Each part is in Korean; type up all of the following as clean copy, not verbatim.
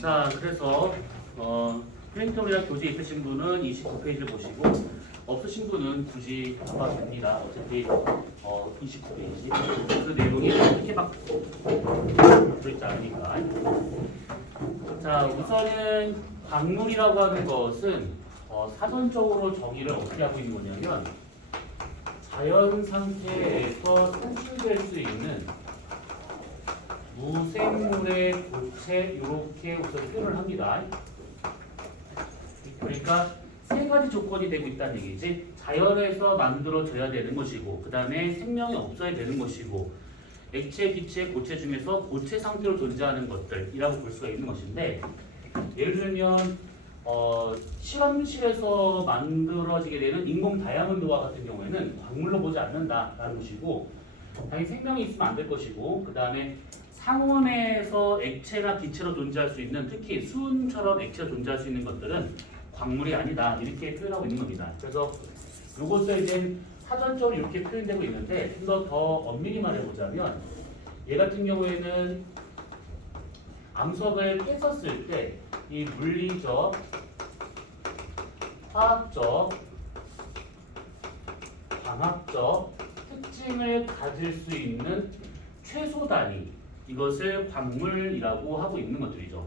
자, 그래서 프린터리아 교재 있으신 분은 29페이지를 보시고 없으신 분은 굳이 안 봐도 됩니다. 어차피 29페이지 그 내용이 이렇게 막 들어있지 않으니까. 자, 우선은 광물이라고 하는 것은 사전적으로 정의를 어떻게 하고 있는 거냐면 자연 상태에서 산출될 수 있는 무생물의 고체 이렇게 우선 표현을 합니다. 그러니까 세 가지 조건이 되고 있다는 얘기지. 자연에서 만들어져야 되는 것이고, 그 다음에 생명이 없어야 되는 것이고, 액체, 기체, 고체 중에서 고체 상태로 존재하는 것들이라고 볼 수가 있는 것인데, 예를 들면 실험실에서 만들어지게 되는 인공 다이아몬드와 같은 경우에는 광물로 보지 않는다라는 것이고, 당연히 생명이 있으면 안 될 것이고, 그 다음에 상온에서 액체나 기체로 존재할 수 있는, 특히 수은처럼 액체로 존재할 수 있는 것들은 광물이 아니다, 이렇게 표현하고 있는 겁니다. 그래서 이것도 이제 사전적으로 이렇게 표현되고 있는데 좀 더 엄밀히 말해보자면 얘 같은 경우에는 암석을 깼었을 때 이 물리적, 화학적, 광학적 특징을 가질 수 있는 최소 단위, 이것을 광물이라고 하고 있는 것들이죠.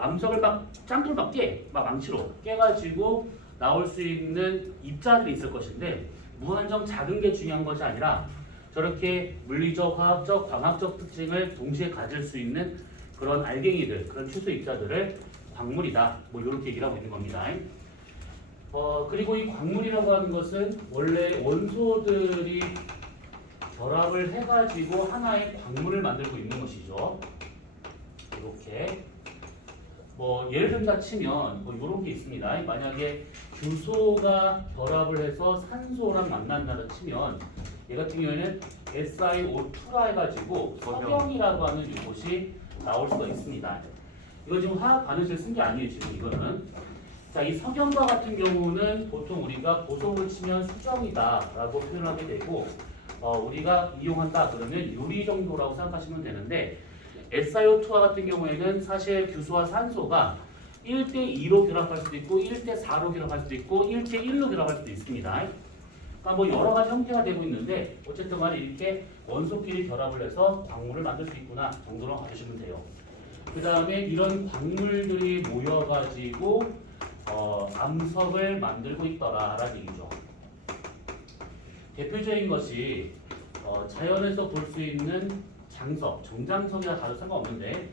암석을 막 짱돌 막 망치로 깨가지고 나올 수 있는 입자들이 있을 것인데 무한정 작은 게 중요한 것이 아니라 저렇게 물리적, 화학적, 광학적 특징을 동시에 가질 수 있는 그런 알갱이들, 그런 최소 입자들을 광물이다, 뭐 이렇게 얘기를 하고 있는 겁니다. 그리고 이 광물이라고 하는 것은 원래 원소들이 결합을 해가지고 하나의 광물을 만들고 있는 것이죠. 이렇게 예를 든다 치면 이런 게 있습니다. 만약에 규소가 결합을 해서 산소랑 만난다고 치면 얘 같은 경우에는 SiO2라 해가지고 석영이라고 하는 이것이 나올 수가 있습니다. 이거 지금 화학 반응식을 쓴 게 아니에요. 지금 이거는. 자, 이 석영과 같은 경우는 보통 우리가 보석을 치면 수정이다라고 표현하게 되고 우리가 이용한다 그러면 유리 정도라고 생각하시면 되는데 SiO2와 같은 경우에는 사실 규소와 산소가 1대2로 결합할 수도 있고 1대4로 결합할 수도 있고 1대1로 결합할 수도 있습니다. 그러니까 여러 가지 형태가 되고 있는데 어쨌든 간에 이렇게 원소끼리 결합을 해서 광물을 만들 수 있구나 정도로 봐주시면 돼요. 그 다음에 이런 광물들이 모여가지고 암석을 만들고 있더라라는 얘기죠. 대표적인 것이 자연에서 볼 수 있는 장석, 정장석이나 다른 상관없는데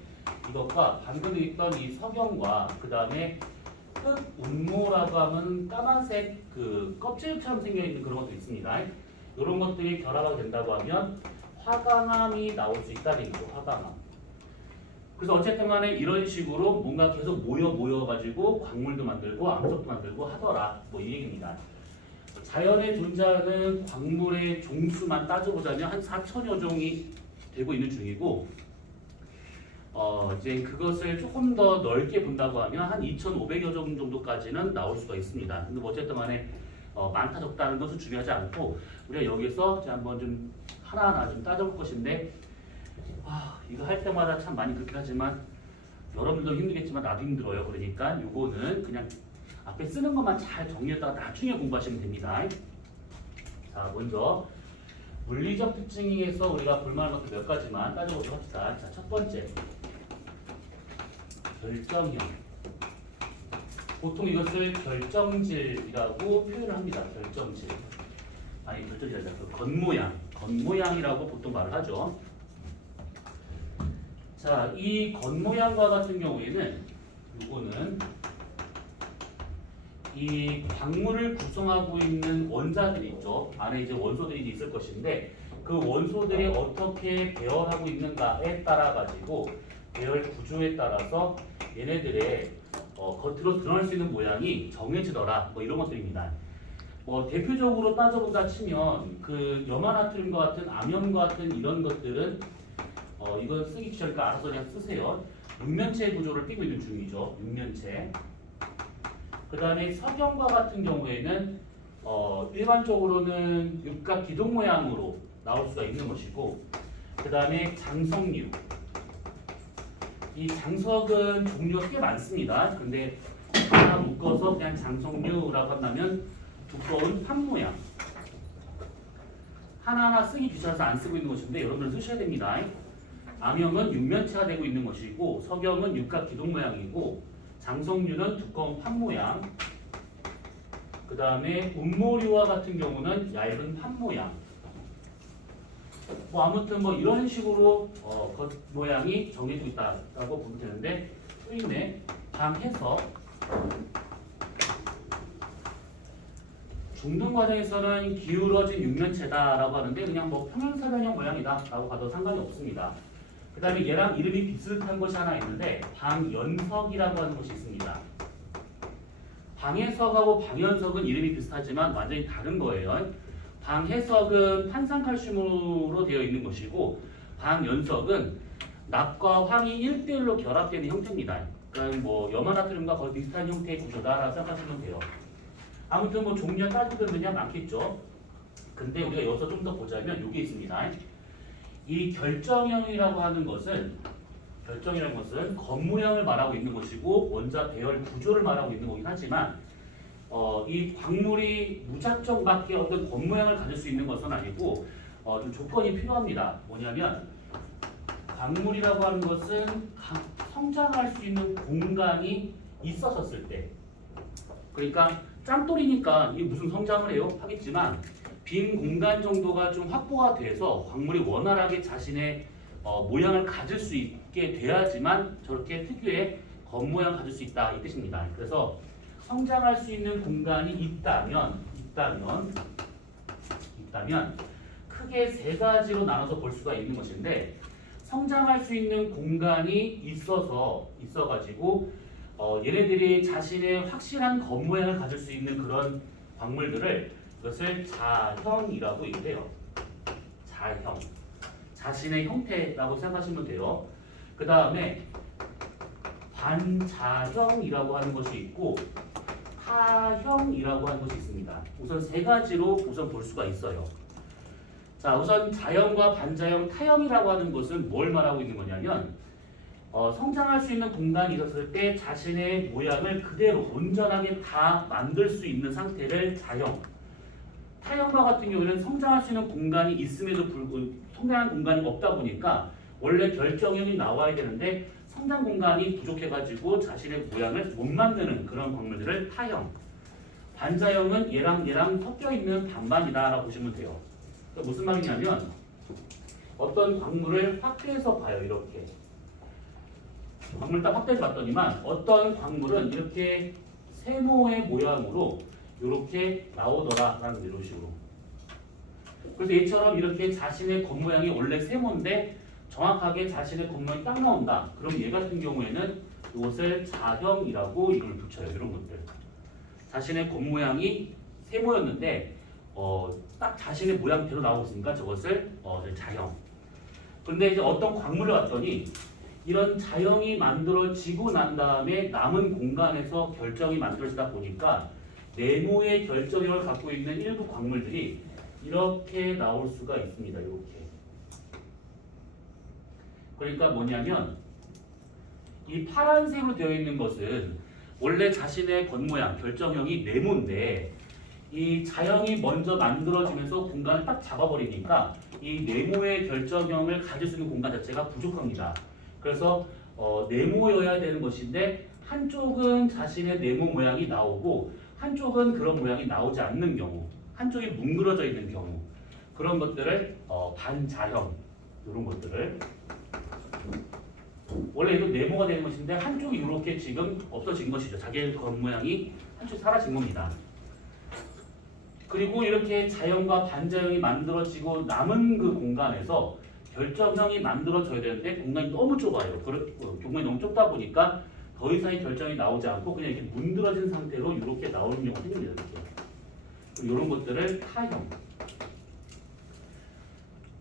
이것과 방금 있던 이 석영과 그 다음에 흑운모라고 하면 까만색 그 껍질처럼 생겨있는 그런 것도 있습니다. 이런 것들이 결합하게 된다고 하면 화강암이 나올 수 있다는 얘기죠. 화강암. 그래서 어쨌든 간에 이런 식으로 뭔가 계속 모여가지고 광물도 만들고 암석도 만들고 하더라, 뭐 이 얘기입니다. 자연에 존재하는 광물의 종수만 따져보자면 한 4천여 종이 되고 있는 중이고 이제 그것을 조금 더 넓게 본다고 하면 한 2,500여 종 정도까지는 나올 수가 있습니다. 근데 어쨌든 간에 많다 적다는 것은 중요하지 않고 우리가 여기서 한번 좀 하나하나 좀 따져볼 것인데 이거 할 때마다 참 많이 그렇긴 하지만 여러분도 힘들겠지만 나도 힘들어요. 그러니까 이거는 그냥 앞에 쓰는 것만 잘 정리했다가 나중에 공부하시면 됩니다. 자, 먼저 물리적 특징에서 우리가 볼만한 것들 몇 가지만 따져보도록 합시다. 자, 첫 번째, 결정형. 보통 이것을 결정질이라고 표현을 합니다. 결정질. 아니, 결정질이 아니라 겉모양이라고 보통 말을 하죠. 자, 이 겉모양과 같은 경우에는 이거는 이 광물을 구성하고 있는 원자들이 있죠. 안에 이제 원소들이 있을 것인데 그 원소들이 어떻게 배열하고 있는가에 따라 가지고 배열 구조에 따라서 얘네들의 겉으로 드러날 수 있는 모양이 정해지더라. 뭐 이런 것들입니다. 대표적으로 따져본다 치면 그 염화나트륨과 같은 암염과 같은 이런 것들은 이건 쓰기 귀찮으니까 알아서 그냥 쓰세요. 육면체 구조를 띠고 있는 중이죠. 육면체. 그 다음에 석영과 같은 경우에는 일반적으로는 육각 기둥 모양으로 나올 수가 있는 것이고 그 다음에 장석류, 이 장석은 종류가 꽤 많습니다. 근데 하나 묶어서 그냥 장석류라고 한다면 두꺼운 판 모양. 하나하나 쓰기 귀찮아서 안 쓰고 있는 것인데 여러분들 쓰셔야 됩니다. 암형은 육면체가 되고 있는 것이고 석영은 육각 기둥 모양이고 장석류는 두꺼운 판 모양. 그 다음에 운모류와 같은 경우는 얇은 판 모양. 뭐 아무튼 뭐 이런 식으로 겉 모양이 정해지고 있다라고 보면 되는데 또 있네. 방해석. 중등 과정에서는 기울어진 육면체다라고 하는데 그냥 뭐 평행사변형 모양이다라고 봐도 상관이 없습니다. 그 다음에 얘랑 이름이 비슷한 것이 하나 있는데 방연석이라고 하는 것이 있습니다. 방해석하고 방연석은 이름이 비슷하지만 완전히 다른 거예요. 방해석은 탄산칼슘으로 되어 있는 것이고 방연석은 납과 황이 1대1로 결합되는 형태입니다. 그러니까 뭐 염화나트륨과 거의 비슷한 형태의 구조다라고 생각하시면 돼요. 아무튼 뭐 종류가 따지고 그냥 많겠죠. 근데 우리가 여기서 좀 더 보자면 이게 있습니다. 이 결정형이라고 하는 것은 겉모양을 말하고 있는 것이고 원자 배열 구조를 말하고 있는 거긴 하지만 이 광물이 무작정 밖에 어떤 겉모양을 가질 수 있는 것은 아니고 좀 조건이 필요합니다. 뭐냐면 광물이라고 하는 것은 성장할 수 있는 공간이 있었을 때, 그러니까 짱돌이니까 이게 무슨 성장을 해요? 하겠지만 빈 공간 정도가 좀 확보가 돼서 광물이 원활하게 자신의 모양을 가질 수 있게 돼야지만 저렇게 특유의 겉모양을 가질 수 있다 이 뜻입니다. 그래서 성장할 수 있는 공간이 있다면 크게 세 가지로 나눠서 볼 수가 있는 것인데 성장할 수 있는 공간이 있어가지고 얘네들이 자신의 확실한 겉모양을 가질 수 있는 그런 광물들을 이것을 자형이라고 얘기해요. 자형. 자신의 형태라고 생각하시면 돼요. 그 다음에 반자형이라고 하는 것이 있고 타형이라고 하는 것이 있습니다. 우선 세 가지로 우선 볼 수가 있어요. 자, 우선 자형과 반자형, 타형이라고 하는 것은 뭘 말하고 있는 거냐면 성장할 수 있는 공간이 있었을 때 자신의 모양을 그대로 온전하게 다 만들 수 있는 상태를 자형. 타형과 같은 경우에는 성장할 수 있는 공간이 있음에도 불구하고 성장한 공간이 없다 보니까 원래 결정형이 나와야 되는데 성장 공간이 부족해가지고 자신의 모양을 못 만드는 그런 광물들을 타형. 반자형은 얘랑 섞여 있는 반반이다라고 보시면 돼요. 그러니까 무슨 말이냐면 어떤 광물을 확대해서 봐요. 이렇게. 광물 딱 확대해서 봤더니만 어떤 광물은 이렇게 세모의 모양으로 이렇게 나오더라라는 이런 식으로. 그래서 얘처럼 이렇게 자신의 겉모양이 원래 세모인데 정확하게 자신의 겉모양이 딱 나온다. 그럼 얘 같은 경우에는 이것을 자형이라고 이름을 붙여요. 이런 것들. 자신의 겉모양이 세모였는데 딱 자신의 모양대로 나오고 있으니까 저것을 자형. 근데 이제 어떤 광물을 봤더니 이런 자형이 만들어지고 난 다음에 남은 공간에서 결정이 만들어지다 보니까 네모의 결정형을 갖고 있는 일부 광물들이 이렇게 나올 수가 있습니다. 이렇게. 그러니까 뭐냐면 이 파란색으로 되어 있는 것은 원래 자신의 겉모양, 결정형이 네모인데 이 자형이 먼저 만들어지면서 공간을 딱 잡아버리니까 이 네모의 결정형을 가질 수 있는 공간 자체가 부족합니다. 그래서 네모여야 되는 것인데 한쪽은 자신의 네모 모양이 나오고 한쪽은 그런 모양이 나오지 않는 경우, 한쪽이 뭉그러져 있는 경우 그런 것들을 반자형 이런 것들을 원래 얘도 네모가 되는 것인데 한쪽이 이렇게 지금 없어진 것이죠. 자기의 겉모양이 한쪽이 사라진 겁니다. 그리고 이렇게 자형과 반자형이 만들어지고 남은 그 공간에서 결정형이 만들어져야 되는데 공간이 너무 좁아요. 공간이 너무 좁다 보니까 더 이상의 결정이 나오지 않고 그냥 이렇게 문드러진 상태로 이렇게 나오는 경우가 생깁니다. 이렇게. 이런 것들을 타형.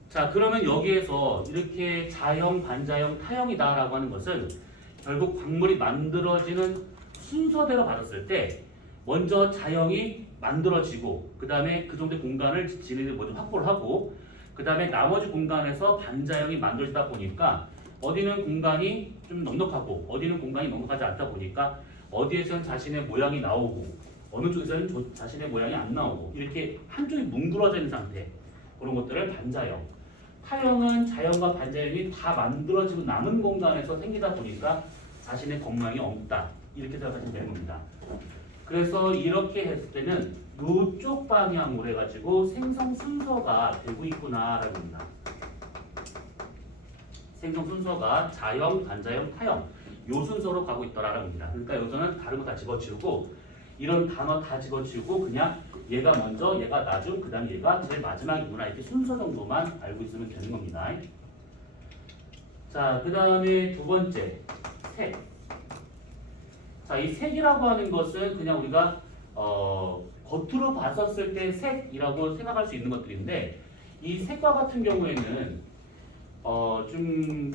자, 그러면 여기에서 이렇게 자형, 반자형, 타형이다라고 하는 것은 결국 광물이 만들어지는 순서대로 받았을 때 먼저 자형이 만들어지고 그 다음에 그 정도의 공간을 지네들이 먼저 확보를 하고 그 다음에 나머지 공간에서 반자형이 만들어지다 보니까 어디는 공간이 좀 넉넉하고 어디는 공간이 넉넉하지 않다 보니까 어디에서는 자신의 모양이 나오고 어느 쪽에서는 자신의 모양이 안 나오고 이렇게 한쪽이 뭉그러져 있는 상태 그런 것들을 반자형. 타형은 자형과 반자형이 다 만들어지고 남은 공간에서 생기다 보니까 자신의 겉모양이 없다 이렇게 생각하시면 되는 겁니다. 그래서 이렇게 했을 때는 이쪽 방향으로 해가지고 생성 순서가 되고 있구나라고 합니다. 생성 순서가 자형, 반자형, 타형 요 순서로 가고 있더라라고 합니다. 그러니까 여기서는 다른 거 다 집어치우고 이런 단어 다 집어치우고 그냥 얘가 먼저, 얘가 나중, 그 다음 얘가 제일 마지막이구나 이렇게 순서 정도만 알고 있으면 되는 겁니다. 자, 그 다음에 두 번째 색. 자, 이 색이라고 하는 것은 그냥 우리가 겉으로 봤었을 때 색이라고 생각할 수 있는 것들인데 이 색과 같은 경우에는 좀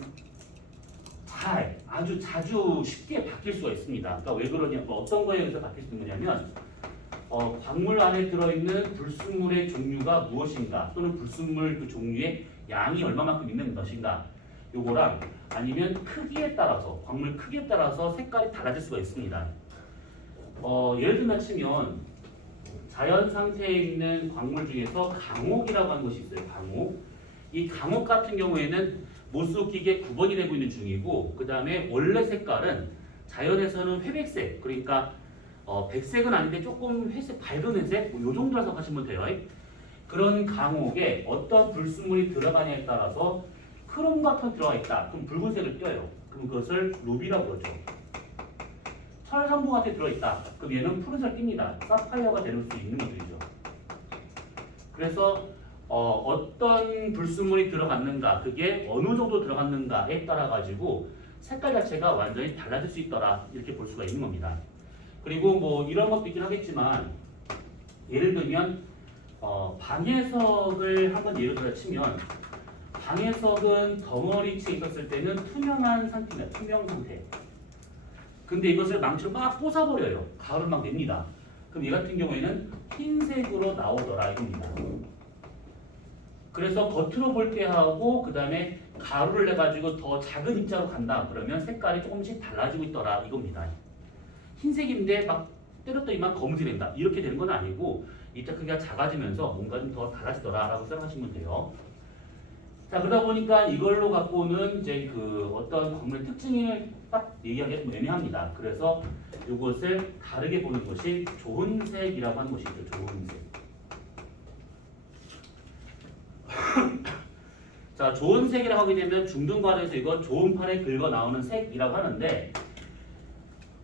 아주 자주 쉽게 바뀔 수가 있습니다. 그러니까 왜 그러냐, 어떤 거에 의해서 바뀔 수 있느냐면 광물 안에 들어있는 불순물의 종류가 무엇인가 또는 불순물 그 종류의 양이 얼마만큼 있는 것인가 요거랑 아니면 크기에 따라서 광물 크기에 따라서 색깔이 달라질 수가 있습니다. 예를 들면 치면 자연 상태에 있는 광물 중에서 강옥이라고 하는 것이 있어요. 강옥. 이 강옥 같은 경우에는 못쓰 웃기게 구분이 되고 있는 중이고 그 다음에 원래 색깔은 자연에서는 회백색 그러니까 백색은 아닌데 조금 회색 밝은 회색 요 정도라 생각하시면 돼요. 그런 강옥에 어떤 불순물이 들어가냐에 따라서 크롬 같은 게 들어가 있다. 그럼 붉은색을 띄어요. 그럼 그것을 루비라고 그러죠. 철성분 같은 게 들어있다. 그럼 얘는 푸른색 띕니다. 사파이어가 될 수 있는 것들이죠. 그래서 어떤 불순물이 들어갔는가, 그게 어느 정도 들어갔는가에 따라 가지고 색깔 자체가 완전히 달라질 수 있더라 이렇게 볼 수가 있는 겁니다. 그리고 뭐 이런 것도 있긴 하겠지만 예를 들면 방해석을 한번 예를 들어 치면 방해석은 덩어리치에 있었을 때는 투명한 상태입니다. 투명 상태. 근데 이것을 망치로 막 뽀사버려요. 가루를 막 냅니다. 그럼 얘 같은 경우에는 흰색으로 나오더라 이겁니다. 그래서 겉으로 볼 때 하고 그 다음에 가루를 내가지고 더 작은 입자로 간다 그러면 색깔이 조금씩 달라지고 있더라 이겁니다. 흰색인데 막 때렸더니만 검은색이 된다 이렇게 되는 건 아니고 입자 크기가 작아지면서 뭔가 좀 더 달라지더라 라고 생각하시면 돼요. 자, 그러다 보니까 이걸로 갖고는 이제 그 어떤 광물의 특징을 딱 얘기하기가 좀 애매합니다. 그래서 이것을 다르게 보는 것이 좋은 색이라고 하는 것이죠. 좋은 색. 자, 좋은 색이라고 하게 되면 중등관에서 이건 좋은 판에 긁어 나오는 색이라고 하는데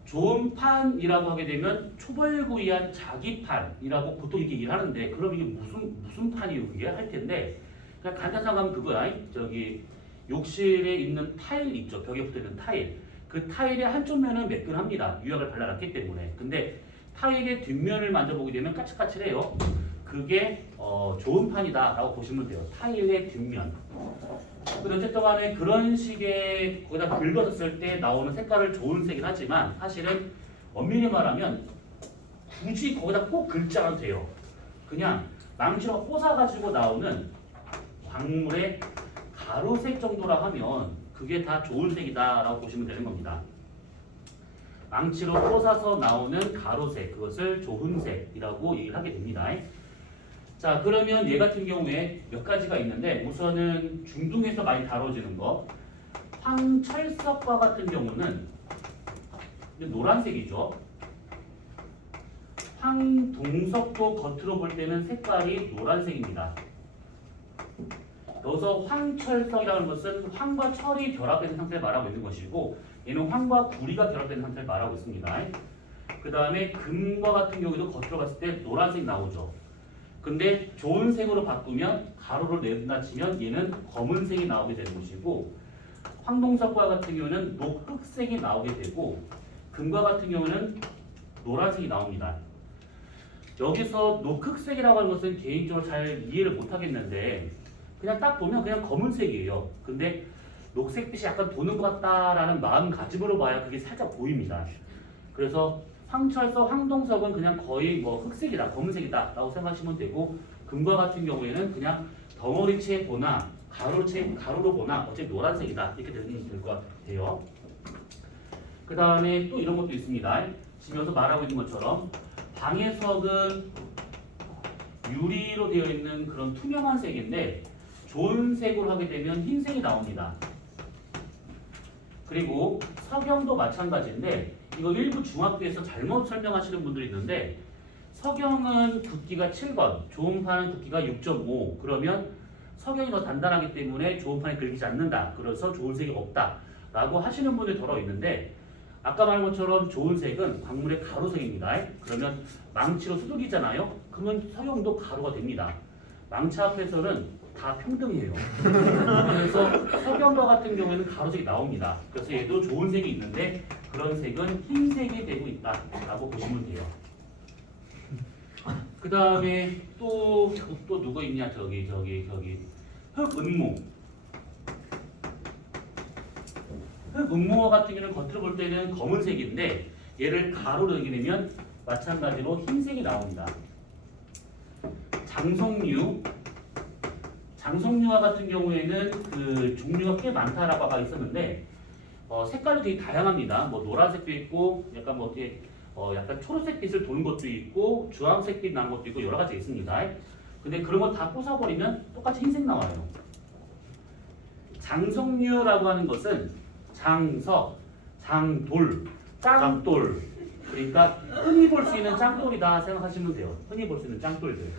좋은 판이라고 하게 되면 초벌구이한 자기판이라고 보통 이렇게 얘기를 하는데 그럼 이게 무슨 판이에요? 그게 할 텐데 그냥 간단히 생각하면 그거야. 저기 욕실에 있는 타일 있죠. 벽에 붙어있는 타일. 그 타일의 한쪽 면은 매끈합니다. 유약을 발라놨기 때문에. 근데 타일의 뒷면을 만져보게 되면 까칠까칠해요. 그게 좋은 판이다 라고 보시면 돼요. 타일의 뒷면. 근데 어쨌든 간에 그런 식의 거기다 긁었을 때 나오는 색깔을 좋은 색이긴 하지만 사실은 엄밀히 말하면 굳이 거기다 꼭 긁지 않아도 돼요. 그냥 망치로 꽂아가지고 나오는 광물의 가루색 정도라 하면 그게 다 좋은 색이다 라고 보시면 되는 겁니다. 망치로 꽂아서 나오는 가루색 그것을 좋은 색이라고 얘기를 하게 됩니다. 자, 그러면 얘 같은 경우에 몇 가지가 있는데 우선은 중동에서 많이 다뤄지는 거 황철석과 같은 경우는 노란색이죠. 황동석도 겉으로 볼 때는 색깔이 노란색입니다. 여기서 황철석이라는 것은 황과 철이 결합된 상태를 말하고 있는 것이고 얘는 황과 구리가 결합된 상태를 말하고 있습니다. 그 다음에 금과 같은 경우에도 겉으로 봤을 때 노란색이 나오죠. 근데 좋은 색으로 바꾸면 가루를 내다 치면 얘는 검은색이 나오게 되는 것이고 황동석과 같은 경우는 녹흑색이 나오게 되고 금과 같은 경우는 노란색이 나옵니다. 여기서 녹흑색이라고 하는 것은 개인적으로 잘 이해를 못하겠는데 그냥 딱 보면 그냥 검은색이에요. 근데 녹색빛이 약간 도는 것 같다라는 마음가짐으로 봐야 그게 살짝 보입니다. 그래서 황철석, 황동석은 그냥 거의 뭐 흑색이다, 검은색이다 라고 생각하시면 되고 금과 같은 경우에는 그냥 덩어리채 보나 가로로 보나 어차피 노란색이다 이렇게 될 것 같아요. 그 다음에 또 이런 것도 있습니다. 지금 여기서 말하고 있는 것처럼 방해석은 유리로 되어 있는 그런 투명한 색인데 좋은 색으로 하게 되면 흰색이 나옵니다. 그리고 석영도 마찬가지인데 이거 일부 중학교에서 잘못 설명하시는 분들이 있는데 석영은 굵기가 7번, 좋은 판은 굵기가 6.5 그러면 석영이 더 단단하기 때문에 좋은 판에 긁히지 않는다. 그래서 좋은 색이 없다 라고 하시는 분들이 더러 있는데 아까 말한 것처럼 좋은 색은 광물의 가로색입니다. 그러면 망치로 두들기잖아요. 그러면 석영도 가로가 됩니다. 망치 앞에서는 다 평등해요. 그래서 석영과 같은 경우에는 가로색이 나옵니다. 그래서 얘도 좋은 색이 있는데 그런 색은 흰색이 되고 있다라고 보시면 돼요. 그 다음에 또 누가 있냐 저기 흑은모. 흑은모와 같은 경우는 겉으로 볼 때는 검은색인데 얘를 가로로 여기면 마찬가지로 흰색이 나옵니다. 장송류와 같은 경우에는 그 종류가 꽤 많다라고 아까 있었는데 색깔도 되게 다양합니다. 뭐 노란색도 있고 약간 뭐 어떻게 약간 초록색 빛을 도는 것도 있고 주황색 빛 나는 것도 있고 여러 가지 있습니다. 근데 그런 거 다 부숴버리면 똑같이 흰색 나와요. 장성류라고 하는 것은 장석, 장돌, 짱돌 그러니까 흔히 볼 수 있는 짱돌이다 생각하시면 돼요. 흔히 볼 수 있는 짱돌들.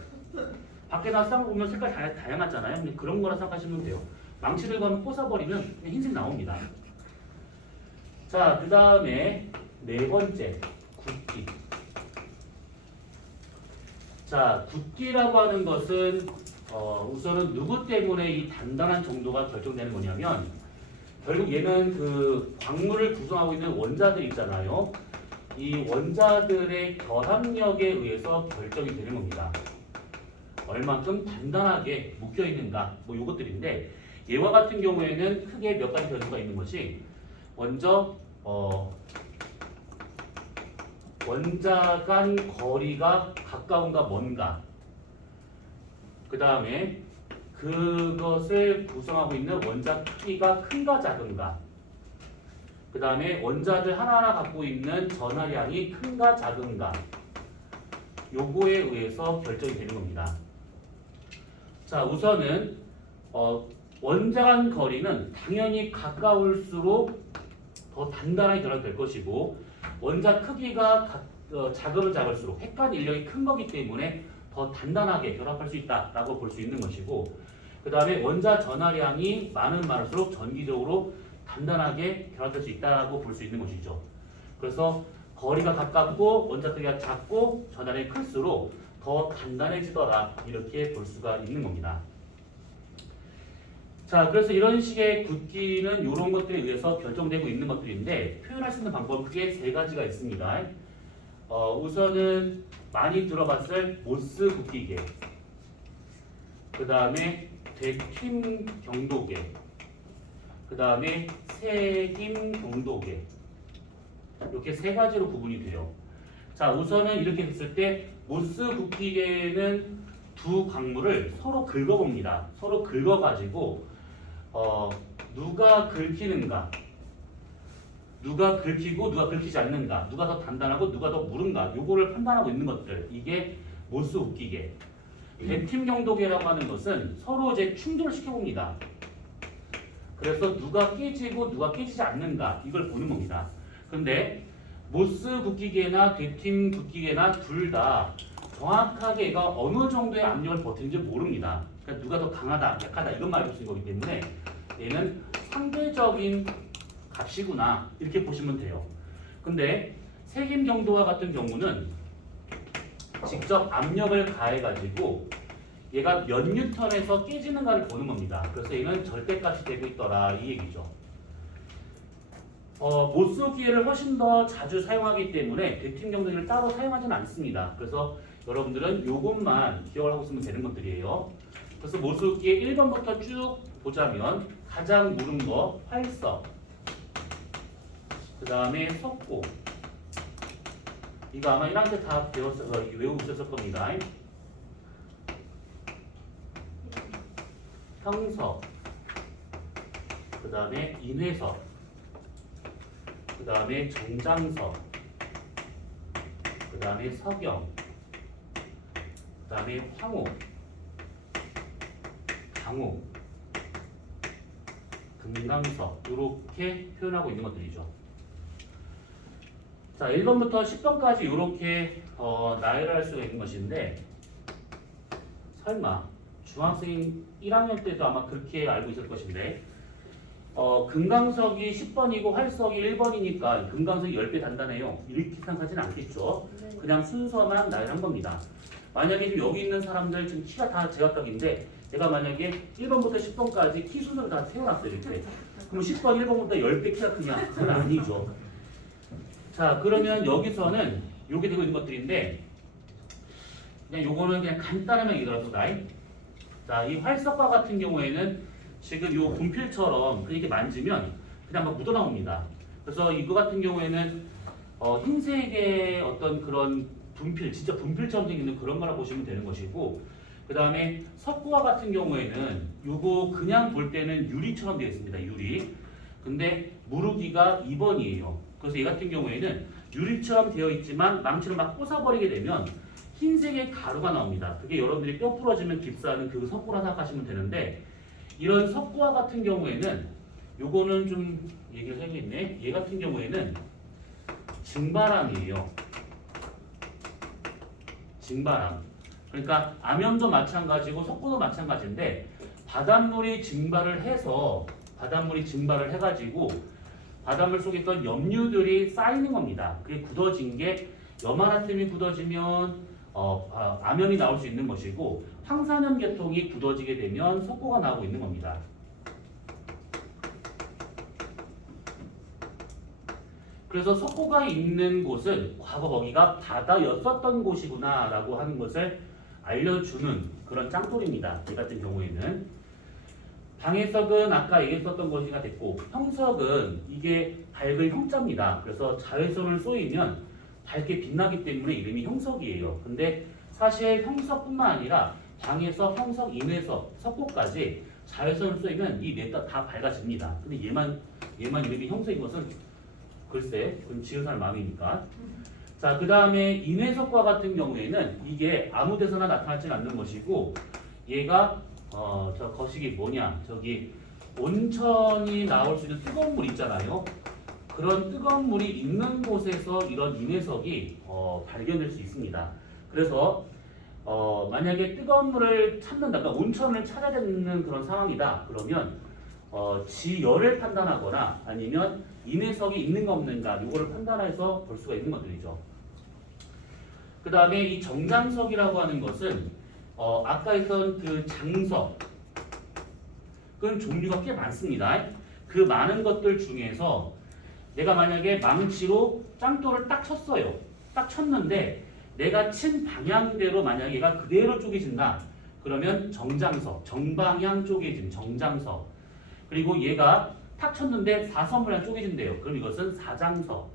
밖에 나서 쌍 보면 색깔 다양하잖아요. 근데 그런 거라 생각하시면 돼요. 망치를 가면 부숴버리면 흰색 나옵니다. 자, 그 다음에 네 번째 굵기. 자, 굵기라고 하는 것은 우선은 누구 때문에 이 단단한 정도가 결정되는 거냐면 결국 얘는 그 광물을 구성하고 있는 원자들 있잖아요. 이 원자들의 결합력에 의해서 결정이 되는 겁니다. 얼만큼 단단하게 묶여 있는가 뭐 요것들인데 얘와 같은 경우에는 크게 몇 가지 변수가 있는 것이 먼저 원자 간 거리가 가까운가 먼가 그 다음에 그것을 구성하고 있는 원자 크기가 큰가 작은가 그 다음에 원자들 하나하나 갖고 있는 전하량이 큰가 작은가 요거에 의해서 결정이 되는 겁니다. 자, 우선은 원자 간 거리는 당연히 가까울수록 더 단단하게 결합될 것이고 원자 크기가 작으면 작을수록 핵간 인력이 큰 거기 때문에 더 단단하게 결합할 수 있다라고 볼 수 있는 것이고 그 다음에 원자 전하량이 많을수록 전기적으로 단단하게 결합될 수 있다고 볼 수 있는 것이죠. 그래서 거리가 가깝고 원자 크기가 작고 전하량이 클수록 더 단단해지더라 이렇게 볼 수가 있는 겁니다. 자, 그래서 이런 식의 굵기는 이런 것들에 의해서 결정되고 있는 것들인데 표현할 수 있는 방법은 크게 세 가지가 있습니다. 우선은 많이 들어봤을 모스 굵기계, 그 다음에 되튠 경도계, 그 다음에 세김 경도계 이렇게 세 가지로 구분이 돼요. 자, 우선은 이렇게 됐을 때 모스 굵기계는 두 광물을 서로 긁어봅니다. 서로 긁어가지고 누가 긁히는가, 누가 긁히고 누가 긁히지 않는가, 누가 더 단단하고 누가 더 무른가 요거를 판단하고 있는 것들 이게 모스 굵기계. 되튠 경도계라고 하는 것은 서로 이제 충돌을 시켜봅니다. 그래서 누가 깨지고 누가 깨지지 않는가 이걸 보는 겁니다. 근데 모스 굵기계나 되튠 굵기계나 둘 다 정확하게 얘가 어느 정도의 압력을 버티는지 모릅니다. 그러니까 누가 더 강하다, 약하다 이것만 알고 있는 거기 때문에 얘는 상대적인 값이구나 이렇게 보시면 돼요. 근데 세김 경도와 같은 경우는 직접 압력을 가해가지고 얘가 몇 뉴턴에서 깨지는가를 보는 겁니다. 그래서 얘는 절대값이 되고 있더라 이 얘기죠. 모스 굵기계를 훨씬 더 자주 사용하기 때문에 되튠 경도계를 따로 사용하지는 않습니다. 그래서 여러분들은 요것만 기억을 하고 있으면 되는 것들이에요. 그래서 모스 굵기계 1번부터 쭉 보자면 가장 무른 거 활석, 그 다음에 석고, 이거 아마 1학년 때 다 외우고 있었을 겁니다. 평석, 그 다음에 인회석, 그 다음에 정장석, 그 다음에 석영, 그 다음에 황호, 강호, 금강석 이렇게 표현하고 있는 것들이죠. 자, 1번부터 10번까지 이렇게 나열을 할 수가 있는 것인데 설마 중학생 1학년 때도 아마 그렇게 알고 있을 것인데 금강석이 10번이고 활석이 1번이니까 금강석이 10배 단단해요. 이렇게 생각하지는 않겠죠. 그냥 순서만 나열한 겁니다. 만약에 지금 여기 있는 사람들 지금 키가 다 제각각인데 제가 만약에 1번부터 10번까지 키 순서를 다 세워놨어요. 이렇게. 그럼 10번, 1번보다 10배 키가 크냐? 그건 아니죠. 자, 그러면 여기서는 이렇게 되고 있는 것들인데 그냥 요거는 그냥 간단하게 얘기해봅시다. 자, 이 활석과 같은 경우에는 지금 요 분필처럼 이렇게 만지면 그냥 막 묻어나옵니다. 그래서 이거 같은 경우에는 흰색의 어떤 그런 분필, 진짜 분필처럼 생기는 그런 거라 보시면 되는 것이고, 그 다음에 석고화 같은 경우에는 요거 그냥 볼 때는 유리처럼 되어 있습니다. 유리. 근데 무르기가 2번이에요. 그래서 얘 같은 경우에는 유리처럼 되어 있지만 망치로 막 꽂아버리게 되면 흰색의 가루가 나옵니다. 그게 여러분들이 뼈 부러지면 깁스하는 그 석고라 생각하시면 되는데, 이런 석고화 같은 경우에는 요거는 좀 얘기를 해야겠네. 얘 같은 경우에는 증바람이에요. 증바람. 그러니까 암염도 마찬가지고 석고도 마찬가지인데 바닷물이 증발을 해가지고 바닷물 속에 있던 염류들이 쌓이는 겁니다. 그게 굳어진 게 염화나트륨이 굳어지면 암염이 나올 수 있는 것이고, 황산염 계통이 굳어지게 되면 석고가 나오고 있는 겁니다. 그래서 석고가 있는 곳은 과거 거기가 바다였었던 곳이구나 라고 하는 것을 알려주는 그런 짱돌입니다. 이 같은 경우에는 방해석은 아까 얘기했었던 것이가 됐고, 형석은 이게 밝은 형자입니다. 그래서 자외선을 쏘이면 밝게 빛나기 때문에 이름이 형석이에요. 근데 사실 형석뿐만 아니라 방해석, 형석, 인회석, 석고까지 자외선을 쏘이면 이 넷 다 밝아집니다. 근데 얘만 이름이 형석인 것은 글쎄, 그건 지은 사람 마음이니까. 자, 그 다음에 인회석과 같은 경우에는 이게 아무 데서나 나타나지 않는 것이고, 얘가 저 거식이 뭐냐, 저기 온천이 나올 수 있는 뜨거운 물 있잖아요. 그런 뜨거운 물이 있는 곳에서 이런 인회석이 발견될 수 있습니다. 그래서 만약에 뜨거운 물을 찾는다, 그러니까 온천을 찾아야 되는 그런 상황이다. 그러면 지열을 판단하거나 아니면 인회석이 있는가 없는가 이거를 판단해서 볼 수가 있는 것들이죠. 그 다음에 이 정장석이라고 하는 것은 아까 했던 그 장석, 그건 종류가 꽤 많습니다. 그 많은 것들 중에서 내가 만약에 망치로 짱돌을 딱 쳤어요. 딱 쳤는데 내가 친 방향대로 만약에 얘가 그대로 쪼개진다. 그러면 정장석, 정방향 쪼개짐, 정장석. 그리고 얘가 탁 쳤는데 사선분량 쪼개진대요. 그럼 이것은 사장석.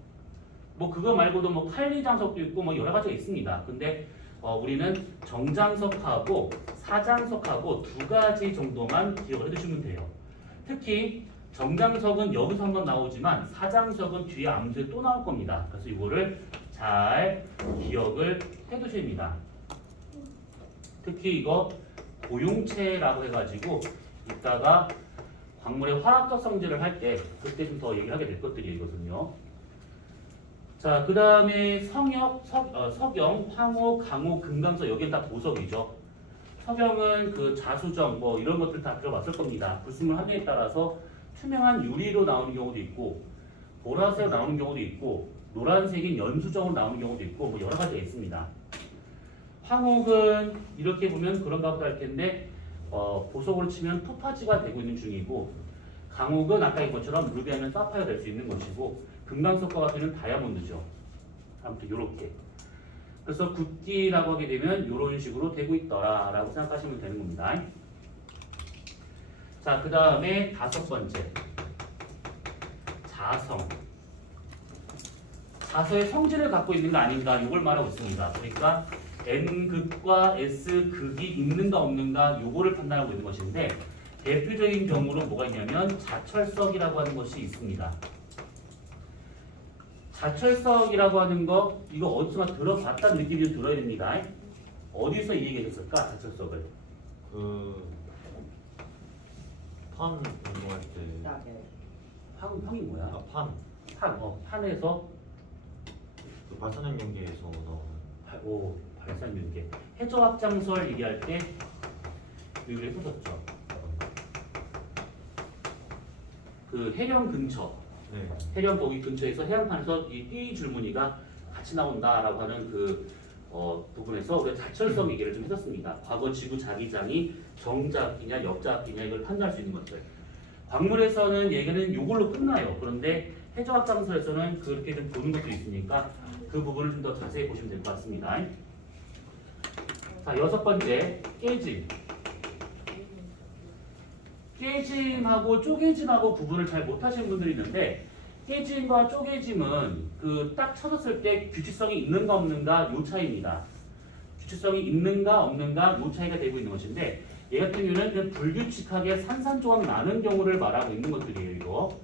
뭐 그거 말고도 뭐 칼리장석도 있고 뭐 여러 가지가 있습니다. 근데 우리는 정장석하고 사장석하고 두 가지 정도만 기억을 해두시면 돼요. 특히 정장석은 여기서 한번 나오지만 사장석은 뒤에 암수에 또 나올 겁니다. 그래서 이거를 잘 기억을 해두셔야 합니다. 특히 이거 고용체라고 해가지고 이따가 광물의 화학적 성질을 할 때 그때 좀 더 얘기를 하게 될 것들이거든요. 자, 그 다음에 석영, 황호, 강호, 금강석 여기는 다 보석이죠. 석영은 그 자수정 뭐 이런 것들 다 들어봤을 겁니다. 불순물 함량에 따라서 투명한 유리로 나오는 경우도 있고 보라색으로 나오는 경우도 있고 노란색인 연수정으로 나오는 경우도 있고 뭐 여러 가지가 있습니다. 황옥은 이렇게 보면 그런가 보다 할 텐데 보석으로 치면 토파지가 되고 있는 중이고, 강옥은 아까 이 것처럼 루비하면 사파이어 될 수 있는 것이고, 금강석과 같은 경우는 다이아몬드죠. 아무튼 요렇게. 그래서 굿기라고 하게 되면 이런 식으로 되고 있더라 라고 생각하시면 되는 겁니다. 자, 그 다음에 5번째 자성. 자서의 성질을 갖고 있는가 아닌가 이걸 말하고 있습니다. 그러니까 N극과 S극이 있는가 없는가 요거를 판단하고 있는 것인데, 대표적인 경우로 뭐가 있냐면 자철석이라고 하는 것이 있습니다. 자철석이라고 하는 거 이거 어디서 들어봤다는 느낌이 좀 들어야 됩니다. 어디서 이 얘기 했을까? 자철석을 판 운동할 때 판이 뭐야? 판. 판에서 그 발사능 연계에서 나오는 발산 연계 해저 확장설 얘기할 때 우리 했었죠. 그 해령 근처 네. 해령 거기 근처에서 해양판에서 이 띠 줄무늬가 같이 나온다라고 하는 그 부분에서 우리가 자철성 얘기를 좀 했었습니다. 과거 지구 자기장이 정자압기냐 역자압기냐 이걸 판단할 수 있는 것들. 광물에서는 얘기는 이걸로 끝나요. 그런데 해저 확장설에서는 그렇게 좀 보는 것도 있으니까 그 부분을 좀 더 자세히 보시면 될 것 같습니다. 자, 6번째 깨짐. 깨짐하고 쪼개짐하고 구분을 잘 못하시는 분들이 있는데 깨짐과 쪼개짐은 그 딱 쳐졌을 때 규칙성이 있는가 없는가 요 차이입니다. 규칙성이 있는가 없는가 요 차이가 되고 있는 것인데 얘 같은 경우는 그냥 불규칙하게 산산조각 나는 경우를 말하고 있는 것들이에요. 이거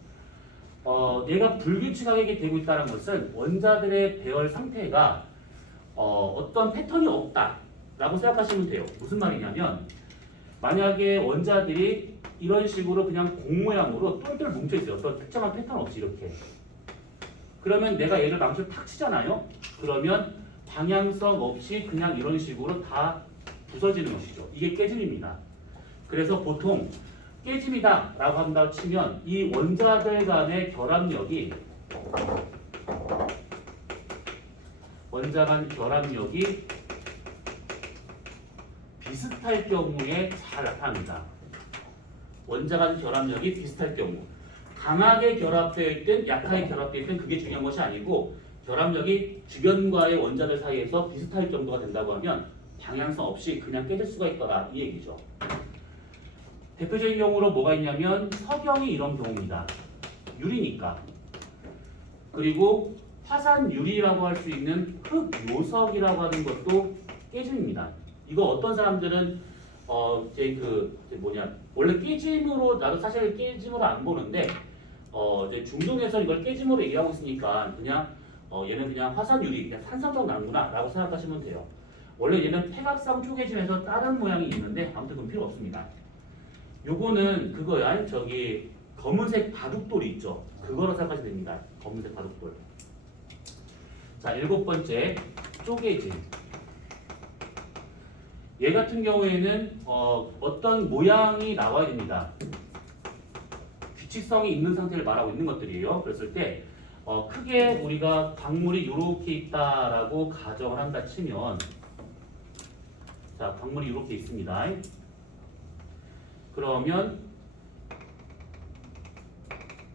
얘가 불규칙하게 되고 있다는 것은 원자들의 배열 상태가 어떤 패턴이 없다라고 생각하시면 돼요. 무슨 말이냐면 만약에 원자들이 이런 식으로 그냥 공 모양으로 똘똘 뭉쳐있어요. 어떤 특정한 패턴 없이 이렇게. 그러면 내가 얘를 망치를 탁 치잖아요. 그러면 방향성 없이 그냥 이런 식으로 다 부서지는 것이죠. 이게 깨짐입니다. 그래서 보통 깨짐이다 라고 한다고 치면 이 원자들 간의 결합력이 비슷할 경우에 잘 나타납니다. 원자 간 결합력이 비슷할 경우 강하게 결합되어 있든 약하게 결합되어 있든 그게 중요한 것이 아니고 결합력이 주변과의 원자들 사이에서 비슷할 정도가 된다고 하면 방향성 없이 그냥 깨질 수가 있더라 이 얘기죠. 대표적인 경우로 뭐가 있냐면 석영이 이런 경우입니다. 유리니까. 그리고 화산유리라고 할 수 있는 흑요석이라고 하는 것도 깨짐입니다. 이거 어떤 사람들은 원래 깨짐으로 나도 사실 깨짐으로 안 보는데 이제 중동에서 이걸 깨짐으로 얘기하고 있으니까 그냥 얘는 그냥 화산유리 그냥 산성적 난구나라고 생각하시면 돼요. 원래 얘는 태각성 쪼개짐에서 다른 모양이 있는데 아무튼 그건 필요 없습니다. 요거는 그거야. 저기 검은색 바둑돌이 있죠. 그거로 생각하시면 됩니다. 검은색 바둑돌. 자, 7번째 쪼개짐. 얘 같은 경우에는 어떤 모양이 나와야 됩니다. 규칙성이 있는 상태를 말하고 있는 것들이에요. 그랬을 때 크게 우리가 광물이 이렇게 있다라고 가정을 한다 치면 자, 광물이 이렇게 있습니다. 그러면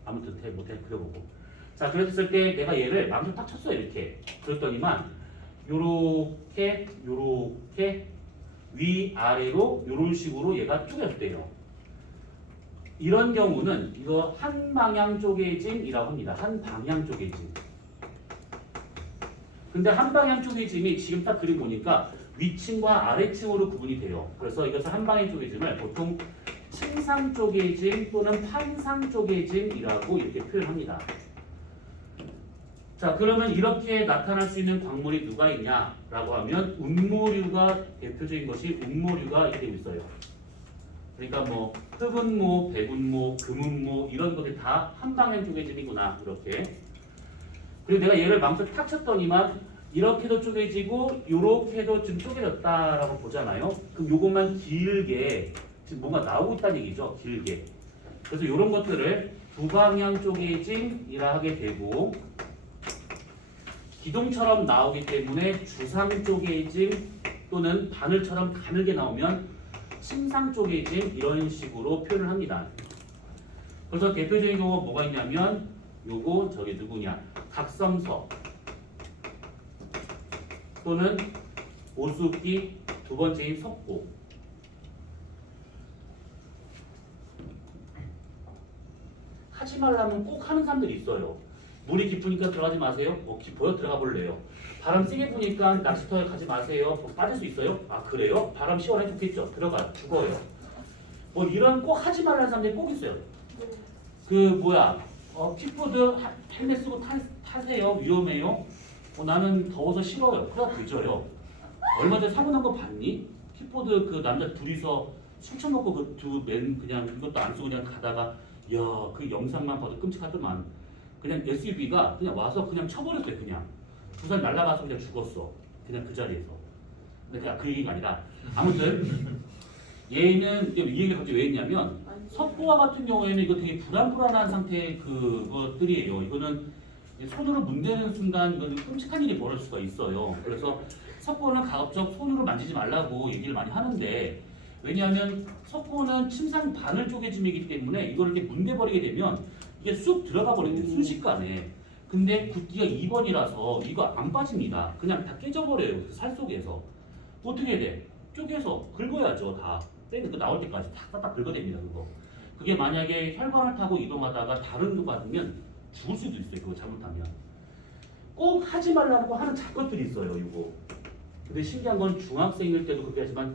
아무튼 못해 그려보고 자, 그랬을 때 내가 얘를 망치로 딱 쳤어요. 이렇게 그랬더니만 요렇게 위아래로 이런 식으로 얘가 쪼개졌대요. 이런 경우는 이거 한방향 쪼개짐이라고 합니다. 한방향 쪼개짐. 근데 한방향 쪼개짐이 지금 딱 그림 보니까 위층과 아래층으로 구분이 돼요. 그래서 이것을 한방향 쪼개짐을 보통 층상 쪼개짐 또는 판상 쪼개짐이라고 이렇게 표현합니다. 자, 그러면 이렇게 나타날 수 있는 광물이 누가 있냐라고 하면 운모류가 대표적인 것이 운모류가 이렇게 되고 있어요. 그러니까 뭐 흑운모, 백운모, 금운모 이런 것들이 다 한방향 쪼개짐이구나 이렇게. 그리고 내가 얘를 망치로 탁 쳤더니만 이렇게도 쪼개지고 이렇게도 좀 쪼개졌다라고 보잖아요. 그럼 요것만 길게 지금 뭔가 나오고 있다는 얘기죠. 길게. 그래서 이런 것들을 두방향 쪼개짐이라 하게 되고 기둥처럼 나오기 때문에 주상 쪼개짐 또는 바늘처럼 가늘게 나오면 침상 쪼개짐 이런 식으로 표현을 합니다. 그래서 대표적인 경우가 뭐가 있냐면 요거 저기 누구냐 각성석 또는 오수기 두 번째인 석고. 하지 말라면 꼭 하는 사람들이 있어요. 물이 깊으니까 들어가지 마세요. 깊어요? 들어가 볼래요. 바람 세게 부니까 낚시터에 가지 마세요. 빠질 수 있어요? 아 그래요? 바람 시원해 좋겠죠. 들어가 죽어요. 이런 꼭 하지 말라는 사람들이 꼭 있어요. 그 뭐야 킥보드 헬멧 쓰고 타세요. 위험해요. 나는 더워서 싫어요. 그러다 늦어요. 얼마 전에 사고 난 거 봤니? 킥보드 그 남자 둘이서 술 처먹고 그 두 맨 그냥 그것도 안 쓰고 그냥 가다가 야 그 영상만 봐도 끔찍하더만. 그냥 SUV가 그냥 와서 그냥 쳐버렸어요. 그냥 부산 날아가서 그냥 죽었어. 그냥 그 자리에서. 근데 그 얘기가 아니라 아무튼 얘는 이 얘기가 갑자기 왜 했냐면 석고와 같은 경우에는 이거 되게 불안한 상태의 그것들이에요. 이거는 손으로 문대는 순간 이건 끔찍한 일이 벌어질 수가 있어요. 그래서 석고는 가급적 손으로 만지지 말라고 얘기를 많이 하는데 왜냐하면 석고는 침상 바늘 쪼개짐이기 때문에 이걸 이렇게 문대버리게 되면 이게 쑥 들어가 버리는데 순식간에. 근데 굵기가 2번이라서 이거 안 빠집니다. 그냥 다 깨져버려요. 그 살 속에서. 어떻게 해야 돼? 쪼개서 긁어야죠. 다. 그 나올 때까지 딱 긁어냅니다. 그거. 그게 만약에 혈관을 타고 이동하다가 다른 거 받으면 죽을 수도 있어요. 그거 잘못하면. 꼭 하지 말라고 하는 작것들이 있어요. 이거. 근데 신기한 건 중학생일 때도 그렇게 하지만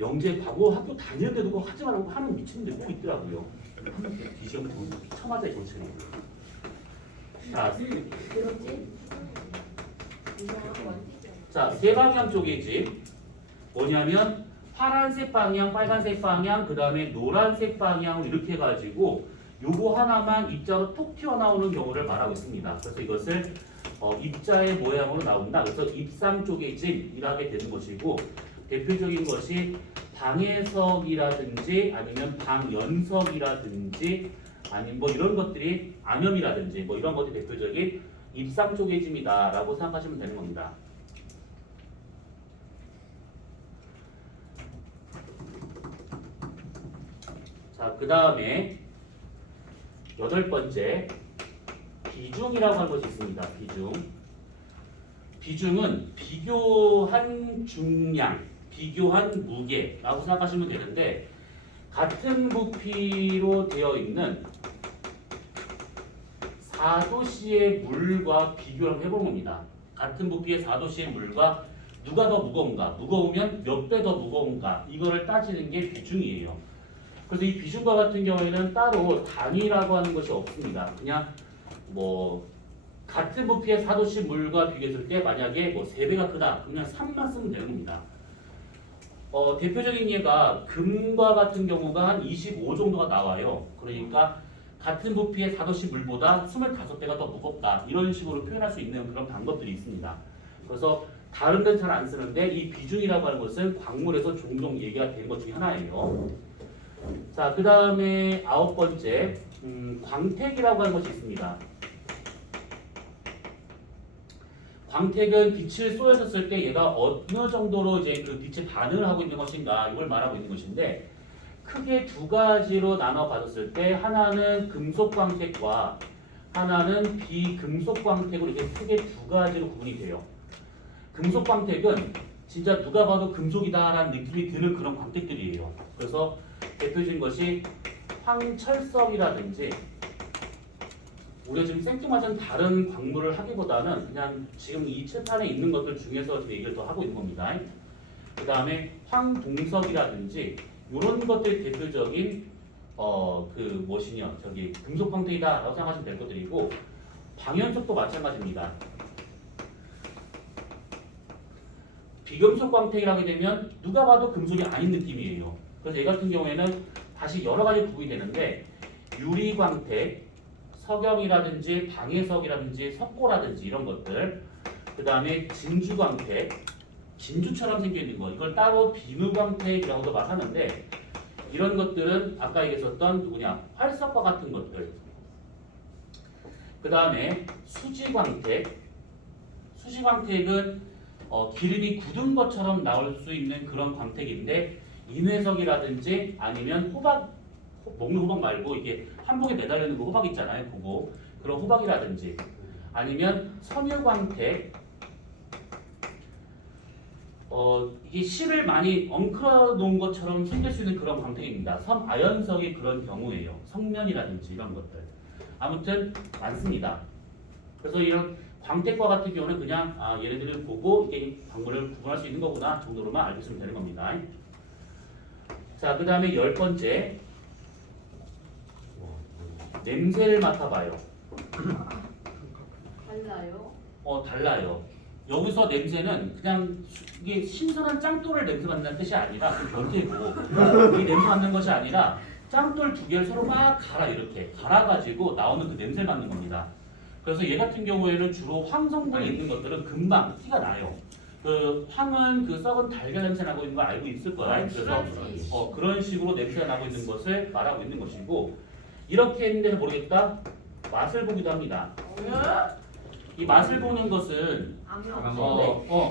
영재 과거 학교 다닐 때도 꼭 하지 말라고 하는 미친놈들이 꼭 있더라고요. 뒤지면 쳐맞아요. 정체는. 자, 세 방향 쪼개짐. 뭐냐면 파란색 방향, 빨간색 방향, 그 다음에 노란색 방향으로 이렇게 해가지고 요거 하나만 입자로 톡 튀어나오는 경우를 말하고 있습니다. 그래서 이것을 입자의 모양으로 나온다. 그래서 입상 쪼개짐이라 하게 되는 것이고 대표적인 것이 방해석이라든지 아니면 방연석이라든지 아니면 뭐 이런 것들이 안염이라든지 뭐 이런 것들이 대표적인 입상 쪼개짐이다라고 생각하시면 되는 겁니다. 자, 그 다음에 8번째 비중이라고 하는 것이 있습니다. 비중은 비교한 중량, 비교한 무게라고 생각하시면 되는데 같은 부피로 되어 있는 4도씨의 물과 비교를 해본 겁니다. 같은 부피의 4도씨의 물과 누가 더 무거운가, 무거우면 몇 배 더 무거운가 이거를 따지는 게 비중이에요. 그래서 이 비중과 같은 경우에는 따로 단위라고 하는 것이 없습니다. 그냥 뭐 같은 부피의 4도씨 물과 비교했을 때 만약에 뭐 3배가 크다 그냥 3만 쓰면 되는 겁니다. 대표적인 예가 금과 같은 경우가 한 25 정도가 나와요. 그러니까 같은 부피의 4도씨 물보다 25배가 더 무겁다 이런 식으로 표현할 수 있는 그런 방법들이 있습니다. 그래서 다른 데는 잘 안 쓰는데 이 비중이라고 하는 것은 광물에서 종종 얘기가 되는 것 중에 하나예요. 자, 그 다음에 9번째 광택이라고 하는 것이 있습니다. 광택은 빛을 쏘여졌을 때 얘가 어느 정도로 이제 그 빛에 반응을 하고 있는 것인가 이걸 말하고 있는 것인데 크게 두 가지로 나눠 봤을 때 하나는 금속 광택과 하나는 비금속 광택으로 이렇게 크게 두 가지로 구분이 돼요. 금속 광택은 진짜 누가 봐도 금속이다라는 느낌이 드는 그런 광택들이에요. 그래서 대표적인 것이 황철석이라든지 우리가 지금 생뚱맞은 다른 광물을 하기보다는 그냥 지금 이 칠판에 있는 것들 중에서 얘기를 더 하고 있는 겁니다. 그 다음에 황동석이라든지 이런 것들이 대표적인 그 무엇이냐 저기 금속 광택이다라고 생각하시면 될 것들이고 방연석도 마찬가지입니다. 비금속 광택이라고 하게 되면 누가 봐도 금속이 아닌 느낌이에요. 그래서 얘 같은 경우에는 다시 여러 가지 구분이 되는데 유리 광택, 석영이라든지 방해석이라든지 석고라든지 이런 것들, 그 다음에 진주 광택, 진주처럼 생겨 있는 거 이걸 따로 비누 광택이라고도 말하는데 이런 것들은 아까 얘기했었던 누구냐 활석과 같은 것들. 그 다음에 수지 광택, 수지 광택은 기름이 굳은 것처럼 나올 수 있는 그런 광택인데 인회석이라든지 아니면 호박, 먹는 호박 말고 이게 한복에 매달려 있는 그 호박 있잖아요. 그거 그런 호박이라든지 아니면 섬유광택, 이게 실을 많이 엉클어 놓은 것처럼 생길 수 있는 그런 광택입니다. 섬아연석이 그런 경우예요. 성면이라든지 이런 것들 아무튼 많습니다. 그래서 이런 광택과 같은 경우는 그냥 얘네들을 보고 이게 광물을 구분할 수 있는 거구나 정도로만 알고 있으면 되는 겁니다. 자, 그 다음에 10번째 냄새를 맡아봐요. 달라요? 달라요. 여기서 냄새는 그냥 이게 신선한 짱돌을 냄새 맡는 뜻이 아니라 그 변태고 이 냄새 맡는 것이 아니라 짱돌 두 개를 서로 막 이렇게 갈아가지고 나오는 그 냄새를 맡는 겁니다. 그래서 얘 같은 경우에는 주로 황 성분이 있는 것들은 금방 티가 나요. 그 황은 그 썩은 달걀 냄새 나고 있는 거 알고 있을 거야. 그래서 그런 식으로 냄새가 나고 있는 것을 말하고 있는 것이고, 이렇게 했는데 모르겠다, 맛을 보기도 합니다. 이 맛을 보는 것은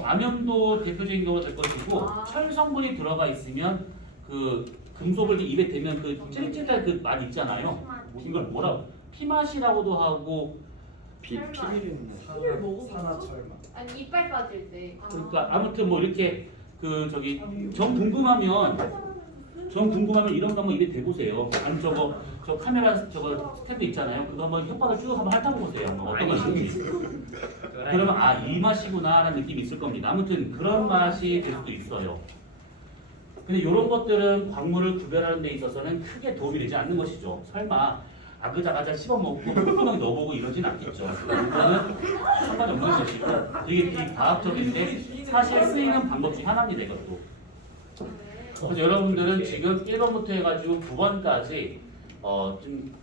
암염도 대표적인 경우가 될 것이고, 철 성분이 들어가 있으면 그 금속을 입에 대면 그 찌릿찌릿한 그 맛 있잖아요. 이걸 뭐라 피맛이라고도 하고, 피비린내 피를 먹어보고? 산화철맛 아니 이빨 빠질 때. 그러니까 아무튼 뭐 이렇게 그 저기 정 궁금하면 이런 거 한번 입에 대보세요. 아니 저 카메라 저거 스탠드 있잖아요. 그거 한번 혓바닥 쭉 한번 핥아보세요. 어떤 맛인지. 그러면 아, 이 맛이구나라는 느낌이 있을 겁니다. 아무튼 그런 맛이 될 수도 있어요. 근데 이런 것들은 광물을 구별하는 데 있어서는 크게 도움이 되지 않는 것이죠. 설마 아그작아작 씹어먹고 콧구멍에 넣어보고 이러진 않겠죠. 이거는 상관이 없는 것이고 되게 비과학적인데 사실 쓰이는 방법 중 하나입니다. 이것도. 그래서 여러분들은 지금 1번부터 해가지고 9번까지 좀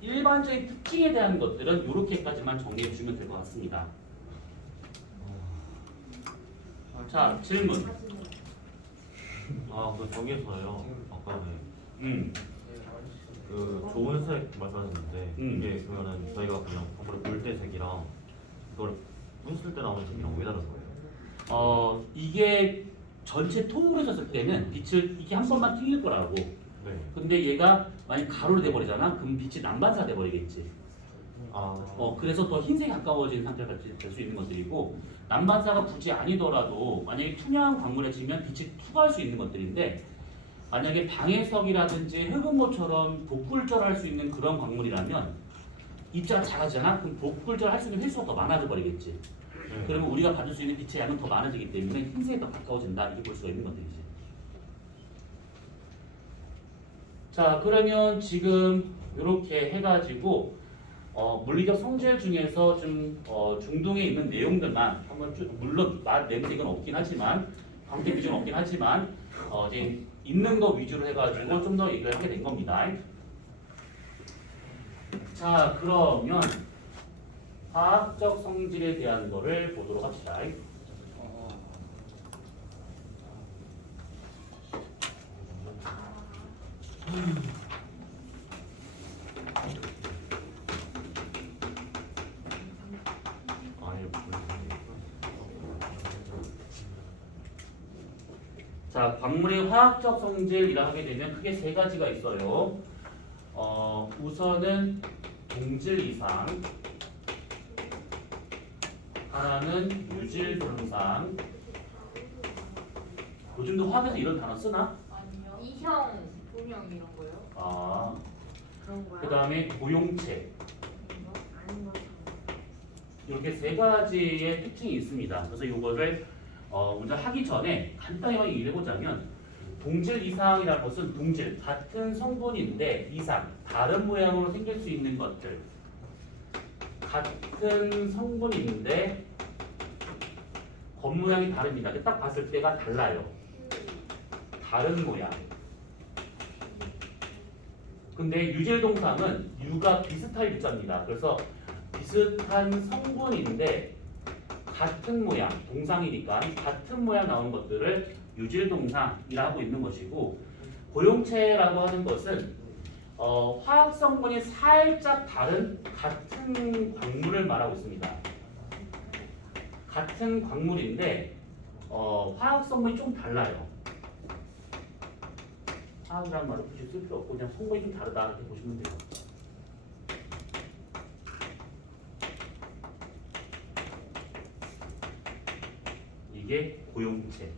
일반적인 특징에 대한 것들은 이렇게까지만 정리해 주시면 될 것 같습니다. 자, 질문. 그 저기서요. 아까 음. 그 좋은 색 말씀하셨는데 이게 그러면은 저희가 그냥 광물의 물대색이랑 그걸 부술 때 나오는 색이랑 왜 다른 거예요? 이게 전체 통으로 했었을 때는 빛을 이게 한 번만 튕길 거라고. 네. 근데 얘가 만약 가로로 돼버리잖아. 그럼 빛이 난반사 돼버리겠지. 그래서 더 흰색에 가까워진 상태가 될 수 있는 것들이고, 난반사가 굳이 아니더라도 만약에 투명한 광물에 치면 빛이 투과할 수 있는 것들인데, 만약에 방해석이라든지 흑음모처럼 복굴절할 수 있는 그런 광물이라면 입자가 작아지잖아? 그럼 복굴절할 수 있는 횟수가 더 많아져 버리겠지. 네. 그러면 우리가 받을 수 있는 빛의 양은 더 많아지기 때문에 흰색에 더 가까워진다, 이렇게 볼 수가 있는 것들이지. 자, 그러면 지금 이렇게 해가지고 물리적 성질 중에서 좀 중동에 있는 내용들만 한번 쭉, 물론 맛, 냄새 이건 없긴 하지만 광택 비중은 없긴 하지만 이제 있는 거 위주로 해가지고 좀 더 얘기를 하게 된 겁니다. 자, 그러면 화학적 성질에 대한 거를 보도록 합시다. 자, 광물의 화학적 성질이라 하게 되면 크게 세 가지가 있어요. 우선은 동질 이상, 하나는 유질 동상. 요즘도 화학에서 이런 단어 쓰나? 아니요. 이형, 도형 이런 거요? 그런 거야? 그 다음에 고용체. 아닌 거. 이렇게 세 가지의 특징이 있습니다. 그래서 이거를 먼저 하기 전에 간단하게 얘기를 해보자면, 동질 이상이라는 것은 동질, 같은 성분인데 이상, 다른 모양으로 생길 수 있는 것들. 같은 성분인데 겉모양이 다릅니다. 딱 봤을 때가 달라요. 다른 모양. 근데 유질 동상은 유가 비슷할 유자입니다. 그래서 비슷한 성분인데 같은 모양, 동상이니까 같은 모양 나오는 것들을 유질 동상이라고 하고 있는 것이고, 고용체라고 하는 것은 화학 성분이 살짝 다른 같은 광물을 말하고 있습니다. 같은 광물인데 화학 성분이 좀 달라요. 화학이라는 말을 굳이 쓸 필요 없고 그냥 성분이 좀 다르다 이렇게 보시면 돼요. 이게 고용체.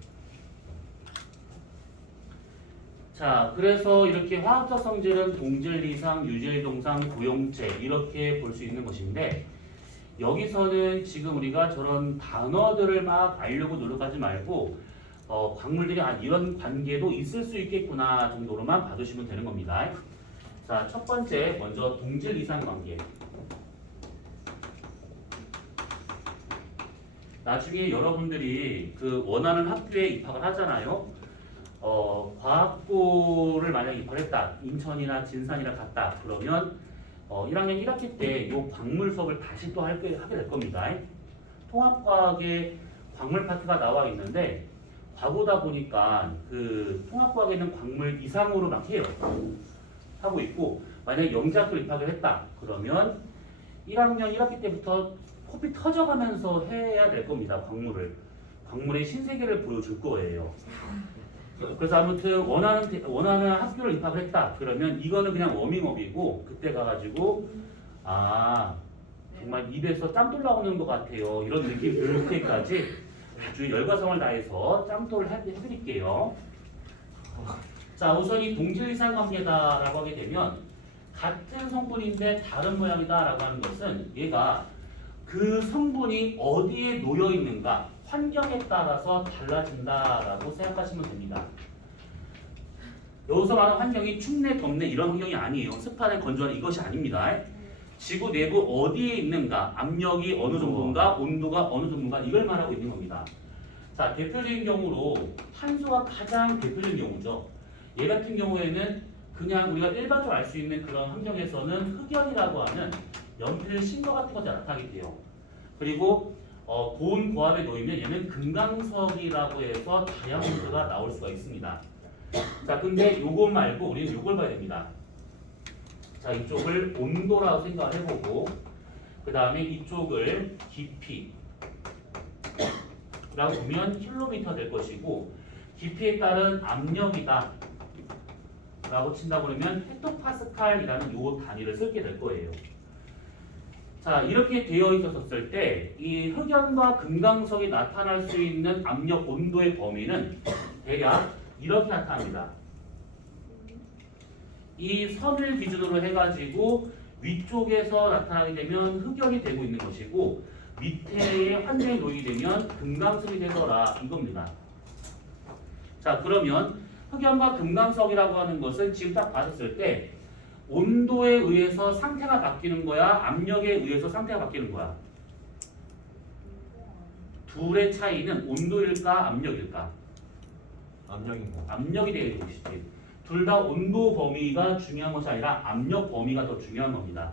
자, 그래서 이렇게 화학적 성질은 동질 이상, 유질 동상, 고용체 이렇게 볼 수 있는 것인데, 여기서는 지금 우리가 저런 단어들을 막 알려고 노력하지 말고 광물들이 이런 관계도 있을 수 있겠구나 정도로만 봐주시면 되는 겁니다. 자, 첫 번째 먼저 동질 이상 관계. 나중에 여러분들이 그 원하는 학교에 입학을 하잖아요. 과학고를 만약 입학을 했다. 인천이나 진산이나 갔다. 그러면 1학년 1학기 때 이 광물 수업을 다시 또 하게 될 겁니다. 통합과학에 광물 파트가 나와 있는데 과거다 보니까 그 통합과학에는 광물 이상으로 막 해요. 하고 있고 만약에 영재학교 입학을 했다. 그러면 1학년 1학기 때부터 코피 터져가면서 해야 될 겁니다. 광물의 신세계를 보여줄 거예요. 그래서 아무튼 원하는 학교를 입학을 했다. 그러면 이거는 그냥 워밍업이고 그때 가가지고 정말 입에서 짬돌 나오는 것 같아요. 이런 느낌 들 때까지 아주 열과성을 다해서 짬돌을 해드릴게요. 자, 우선 이 동질 이상 관계다라고 하게 되면 같은 성분인데 다른 모양이다라고 하는 것은 얘가 그 성분이 어디에 놓여 있는가 환경에 따라서 달라진다라고 생각하시면 됩니다. 여기서 말하는 환경이 춥네 덥네 이런 환경이 아니에요. 습하네 건조하네 이것이 아닙니다. 지구 내부 어디에 있는가, 압력이 어느 정도인가, 온도가 어느 정도인가 이걸 말하고 있는 겁니다. 자, 대표적인 경우로 탄소가 가장 대표적인 경우죠. 얘 같은 경우에는 그냥 우리가 일반적으로 알 수 있는 그런 환경에서는 흑연이라고 하는 연필 신거 같은 것들이 나타나게 돼요. 그리고 고온 고압에 놓이면 얘는 금강석이라고 해서 다이아몬드가 나올 수가 있습니다. 자, 근데 요거 말고 우리는 요걸 봐야 됩니다. 자, 이쪽을 온도라고 생각을 해보고 그 다음에 이쪽을 깊이 라고 보면 킬로미터 될 것이고 깊이에 따른 압력이다 라고 친다고 그러면 헥토파스칼이라는 요 단위를 쓰게 될 거예요. 자, 이렇게 되어 있었을 때 이 흑연과 금강석이 나타날 수 있는 압력 온도의 범위는 대략 이렇게 나타납니다. 이 선을 기준으로 해가지고 위쪽에서 나타나게 되면 흑연이 되고 있는 것이고 밑에의 환경에 놓이게 되면 금강석이 되더라 이겁니다. 자, 그러면 흑연과 금강석이라고 하는 것은 지금 딱 봤을 때 온도에 의해서 상태가 바뀌는 거야? 압력에 의해서 상태가 바뀌는 거야? 둘의 차이는 온도일까? 압력일까? 압력인 거. 압력이 되는 것이지. 둘 다 온도 범위가 중요한 것이 아니라 압력 범위가 더 중요한 겁니다.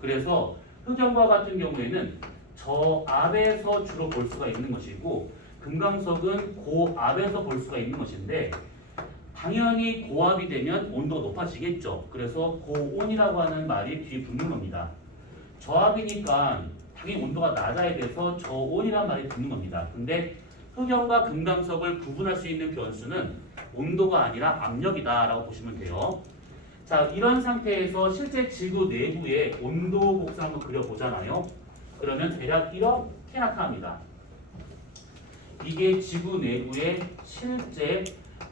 그래서 흑연과 같은 경우에는 저압에서 주로 볼 수가 있는 것이고 금강석은 고압에서 볼 수가 있는 것인데 당연히 고압이 되면 온도가 높아지겠죠. 그래서 고온이라고 하는 말이 뒤에 붙는 겁니다. 저압이니까 당연히 온도가 낮아야 돼서 저온이라는 말이 붙는 겁니다. 근데 흑연과 금강석을 구분할 수 있는 변수는 온도가 아니라 압력이다 라고 보시면 돼요. 자, 이런 상태에서 실제 지구 내부의 온도 곡선 한번 그려보잖아요. 그러면 대략 이렇게 나타납니다. 이게 지구 내부의 실제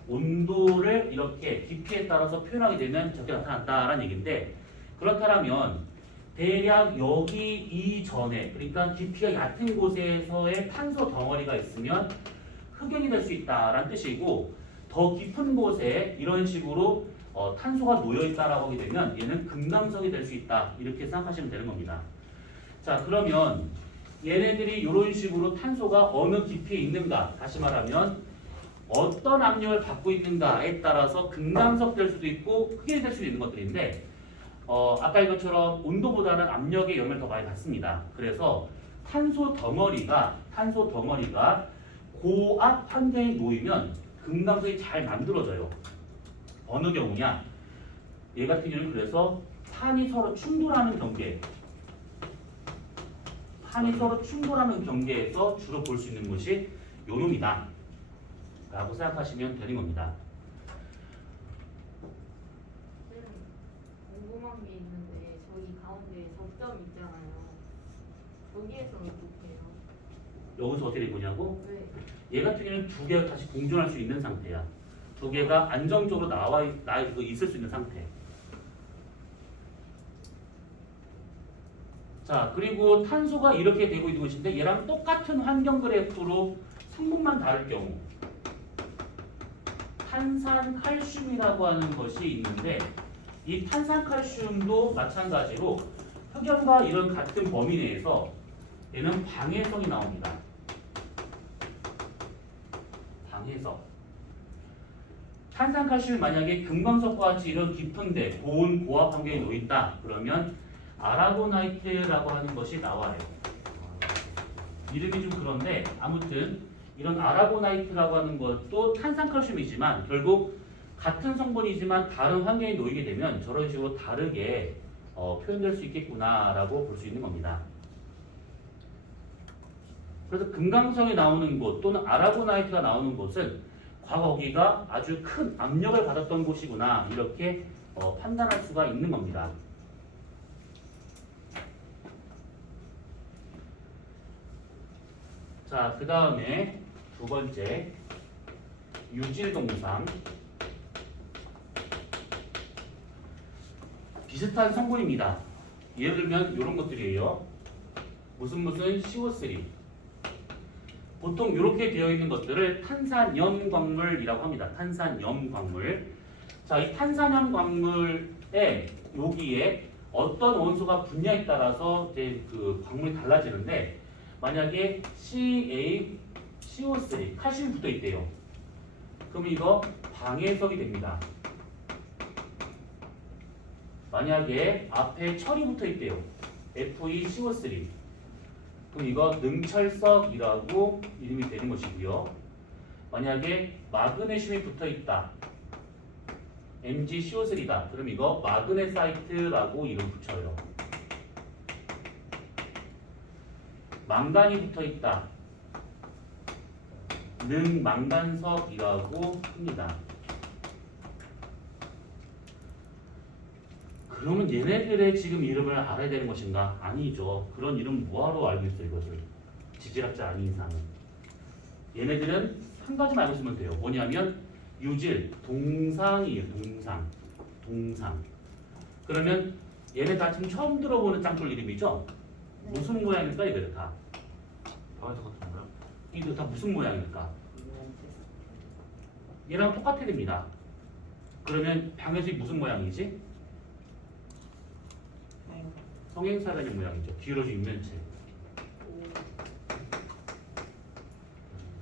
온도를 이렇게 깊이에 따라서 표현하게 되면 저렇게 나타난다라는 얘기인데 그렇다면 대략 여기 이전에 그러니까 깊이가 얕은 곳에서의 탄소 덩어리가 있으면 흑연이 될 수 있다라는 뜻이고 더 깊은 곳에 이런 식으로 탄소가 놓여있다라고 하게 되면 얘는 금강석이 될 수 있다 이렇게 생각하시면 되는 겁니다. 자, 그러면 얘네들이 이런 식으로 탄소가 어느 깊이에 있는가 다시 말하면 어떤 압력을 받고 있는가에 따라서 금강석 될 수도 있고 흑연이 될 수도 있는 것들인데 아까 이것처럼 온도보다는 압력의 영향을 더 많이 받습니다. 그래서 탄소 덩어리가 고압 환경에 놓이면 금강석이 잘 만들어져요. 어느 경우냐? 얘 같은 경우는 그래서 판이 서로 충돌하는 경계에서 주로 볼 수 있는 것이 요놈이다 라고 생각하시면 되는 겁니다. 궁금한 게 있는데 저기 가운데 접점 있잖아요. 여기에서는 어떻게 해요? 여기서 어떻게 보냐고? 네. 얘 같은 경우는 두 개가 다시 공존할 수 있는 상태야. 두 개가 안정적으로 있을 수 있는 상태. 자, 그리고 탄소가 이렇게 되고 있는 것인데 얘랑 똑같은 환경 그래프로 성분만 다를 경우 탄산칼슘이라고 하는 것이 있는데 이 탄산칼슘도 마찬가지로 흑연과 이런 같은 범위 내에서 얘는 방해성이 나옵니다. 방해성. 탄산칼슘이 만약에 금광석과 같이 이런 깊은데 고온 고압 환경에 놓인다 그러면 아라고나이트라고 하는 것이 나와요. 이름이 좀 그런데 아무튼 이런 아라고나이트라고 하는 것도 탄산칼슘이지만 결국 같은 성분이지만 다른 환경에 놓이게 되면 저런 식으로 다르게 표현될 수 있겠구나라고 볼 수 있는 겁니다. 그래서 금강석이 나오는 곳 또는 아라고나이트가 나오는 곳은 과거 거기가 아주 큰 압력을 받았던 곳이구나 이렇게 판단할 수가 있는 겁니다. 자, 그 다음에 두 번째 유질동상. 비슷한 성분입니다. 예를 들면 이런 것들이에요. 무슨 CO3. 보통 이렇게 되어 있는 것들을 탄산염 광물이라고 합니다. 탄산염 광물. 자, 이 탄산염 광물에 여기에 어떤 원소가 붙냐에 따라서 이제 그 광물이 달라지는데 만약에 CaCO3 칼슘이 붙어 있대요. 그럼 이거 방해석이 됩니다. 만약에 앞에 철이 붙어 있대요. FeCO3. 그럼 이거 능철석이라고 이름이 되는 것이고요. 만약에 마그네슘이 붙어 있다. MgCO3다. 그럼 이거 마그네사이트라고 이름 붙여요. 망간이 붙어 있다. 능망간석이라고 합니다. 그러면 얘네들의 지금 이름을 알아야 되는 것인가? 아니죠. 그런 이름 뭐하러 알고 있어 이것을. 지질학자 아닌 이상은. 얘네들은 한 가지만 알고 있으면 돼요. 뭐냐면 유질, 동상이에요. 동상. 그러면 얘네 다 지금 처음 들어보는 짱돌 이름이죠? 네. 무슨 모양일까 이거를 다? 방에서 같은 거요? 이거 다 무슨 모양일까? 얘랑 똑같아 됩니다. 그러면 방에서 무슨 모양이지? 성행사라는 모양이죠. 기울어진 육면체.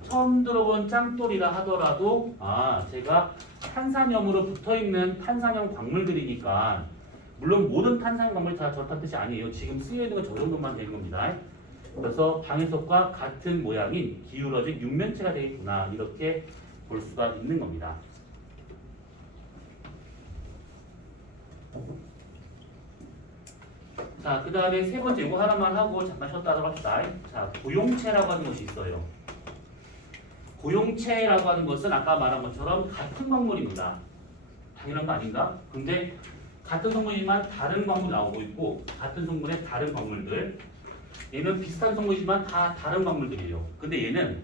처음 들어본 짱돌이라 하더라도 제가 탄산염으로 붙어있는 탄산염 광물들이니까 물론 모든 탄산염 광물이 다 저렇다는 뜻이 아니에요. 지금 쓰여있는 건 저 정도만 되는 겁니다. 그래서 방해석과 같은 모양인 기울어진 육면체가 되겠구나 이렇게 볼 수가 있는 겁니다. 자, 그 다음에 세 번째 이거 하나만 하고 잠깐 쉬었다 하도록 합시다. 자, 고용체라고 하는 것이 있어요. 고용체라고 하는 것은 아까 말한 것처럼 같은 광물입니다. 당연한 거 아닌가? 근데 같은 성분이지만 다른 광물이 나오고 있고 같은 성분의 다른 광물들 얘는 비슷한 성분이지만 다 다른 광물들이에요. 근데 얘는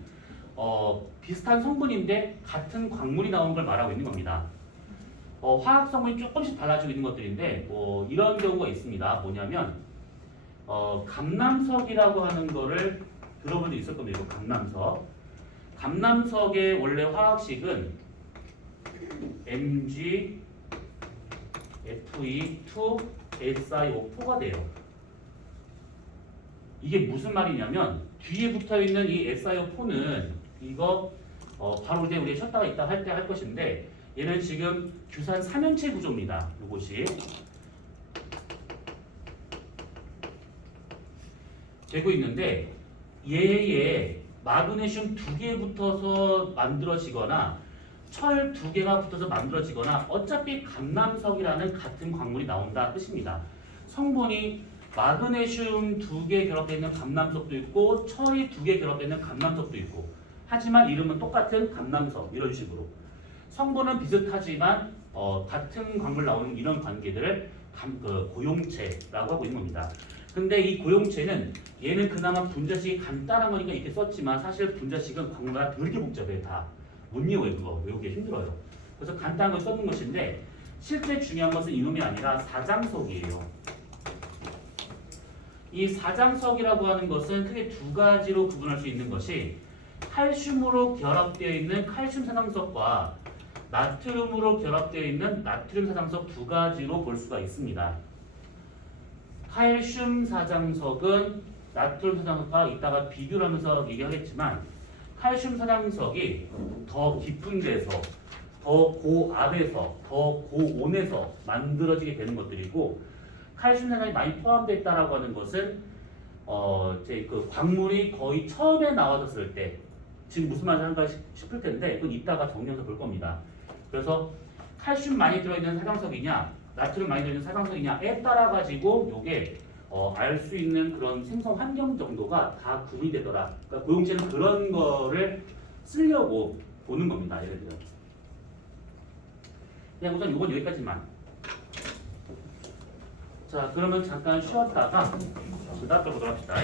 비슷한 성분인데 같은 광물이 나오는 걸 말하고 있는 겁니다. 화학 성분이 조금씩 달라지고 있는 것들인데 이런 경우가 있습니다. 뭐냐면 감남석이라고 하는 거를 들어본 적 있을 겁니다. 이거 감남석. 감남석의 원래 화학식은 Mg Fe2SiO4가 돼요. 이게 무슨 말이냐면 뒤에 붙어 있는 이 SiO4는 이거 바로 이제 우리 쉬었다가 이따 할 때 할 것인데 얘는 지금 규산 3연체 구조입니다. 이것이 되고 있는데 얘에 마그네슘 2개 붙어서 만들어지거나 철 2개가 붙어서 만들어지거나 어차피 감남석이라는 같은 광물이 나온다 뜻입니다. 성분이 마그네슘 2개 결합되어 있는 감남석도 있고 철이 2개 결합되어 있는 감남석도 있고 하지만 이름은 똑같은 감남석 이런 식으로 성분은 비슷하지만 같은 광물 나오는 이런 관계들을 고용체라고 하고 있는 겁니다. 근데 이 고용체는 얘는 그나마 분자식이 간단한 거니까 이렇게 썼지만 사실 분자식은 광물마다 되게 복잡해요. 다 못 외워요. 그거 외우기 힘들어요. 그래서 간단한 걸 썼는 것인데 실제 중요한 것은 이놈이 아니라 사장석이에요. 이 사장석이라고 하는 것은 크게 두 가지로 구분할 수 있는 것이 칼슘으로 결합되어 있는 칼슘 사장석과 나트륨으로 결합되어 있는 나트륨 사장석 두 가지로 볼 수가 있습니다. 칼슘 사장석은 나트륨 사장석과 이따가 비교를 하면서 얘기하겠지만 칼슘 사장석이 더 깊은 데서 더 고압에서 더 고온에서 만들어지게 되는 것들이고 칼슘 사장이 많이 포함되어 있다라고 하는 것은 이제 그 광물이 거의 처음에 나와졌을 때 지금 무슨 말을 하는가 싶을 텐데 그건 이따가 정리해서 볼 겁니다. 그래서 칼슘 많이 들어있는 사장석이냐 나트륨 많이 들어있는 사장석이냐에 따라 가지고 요게 알 수 있는 그런 생성 환경 정도가 다 구분이 되더라. 그러니까 고용체는 그런 거를 쓰려고 보는 겁니다. 예를 들어. 그냥 우선 이건 여기까지만. 자, 그러면 잠깐 쉬었다가 그 다음 걸 보도록 합시다.